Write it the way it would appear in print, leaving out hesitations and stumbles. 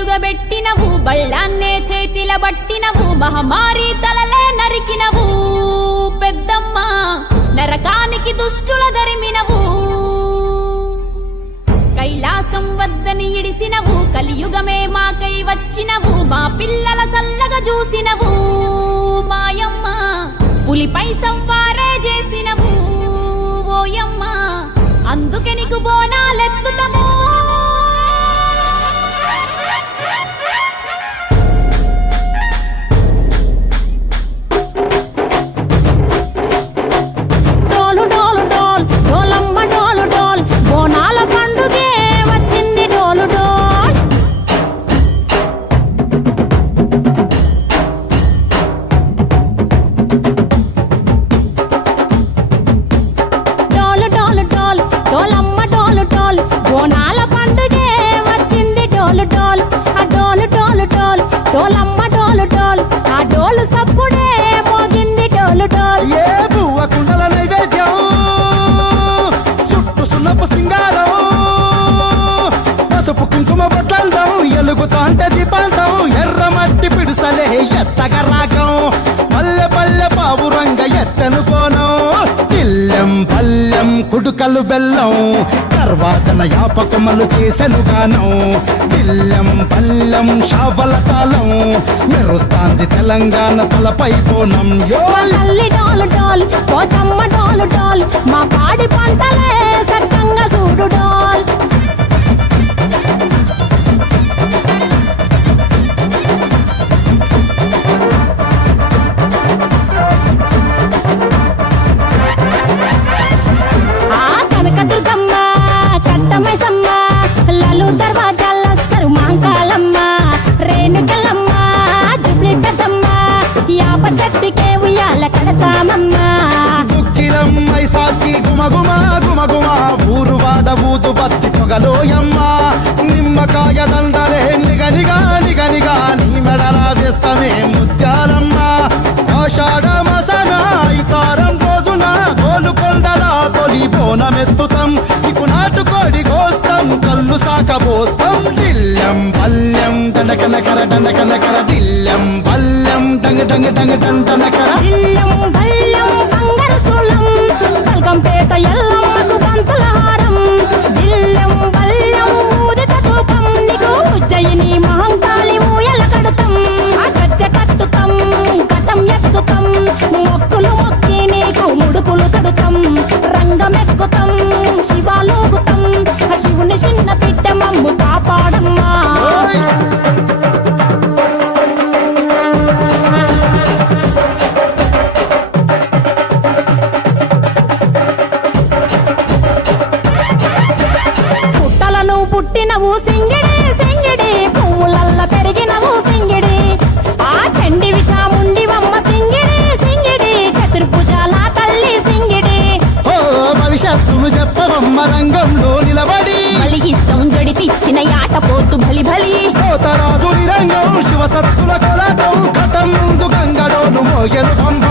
బొట్టుగా పెట్టినవు బళ్ళాన్నే చేతిల బట్టినవు మహమారి తలలే నరికినవు పెద్దమ్మ నరకానికి దుష్టుల దరిమినవు కైలాసం వద్దని ఇడిసినవు కలియుగమే మాకై వచ్చినవు మా పిల్లల సల్లగా చూసినవు మాయమ్మ పులిపై సవ్వారే చేసినవు ఓయమ్మ అందుకే నీకు బోనాలెత్తుతము ఎలుగుతాంటే దీపాలతం ఎర్రమట్టి పిడుసలే ఎత్తగా రాగం పల్లె పల్లె పావురంగ ఎత్తను కోనం పిల్లెం పల్లెం కుడుకలు బెల్లం దర్వాజన యాపకమలు చేసెను గానం పిల్లెం పల్లెం షావల తాళం మెరుస్తాంది తెలంగాణ తలపై బోనం మా పాడి పంటలే సక్కంగా చూడు డాల్ దుక్కిలమ్మై సాచి గుమగుమ గుమగుమ ఊరు వాడ ఊదు బత్తి పొగలోయమ్మ నిమ్మకాయ దండలే నిగనిగా నిగనిగా నీ మెడలా వేస్తమే ముత్యాలమ్మ ఆషాఢ మసన ఇతారం రోజున గోలుకొండలా తొలి బోనమెత్తుతాం ఇకు నాటుకోడి కోస్తాం కళ్ళు సాకబోస్తాం దిల్లెం పల్లెం దండకనకర దండకనకర దిల్లెం పల్లెం డంగ డంగ డంగ డండనకర పల్కంపేట ఎల్లమ్మకు పంతుల హారం దిల్లెం బల్లెం ఊదిత ధూపం నీకు ఉజ్జయిని మహంకాళి ఊయల కడుతాం గజ్జ కట్టుతాం కటం ఎత్తుతాం మొక్కులు మొక్కి నీకు ముడుపులు తడుతాం రంగమెక్కుతాం శివాలోగుతాం శివుని చిన్న బిడ్డ మమ్ము కాపాడమ్మా పుట్టినవు సింగిడి సింగిడి పువ్వులల్ల పెరిగినవు సింగిడి ఆ చండివి చాముండివమ్మ సింగిడి సింగిడి చతుర్భుజాల తల్లి సింగిడి ఓ భవిష్యత్తును చెప్పవమ్మ రంగంలో నిలబడి బలిగిస్తాం జడితిచ్చిన యాట పోతు బలి బలి కోతరాజు రంగం శివసత్తుల కొలటం కటం ముందు గంగడోను మోగెను పంప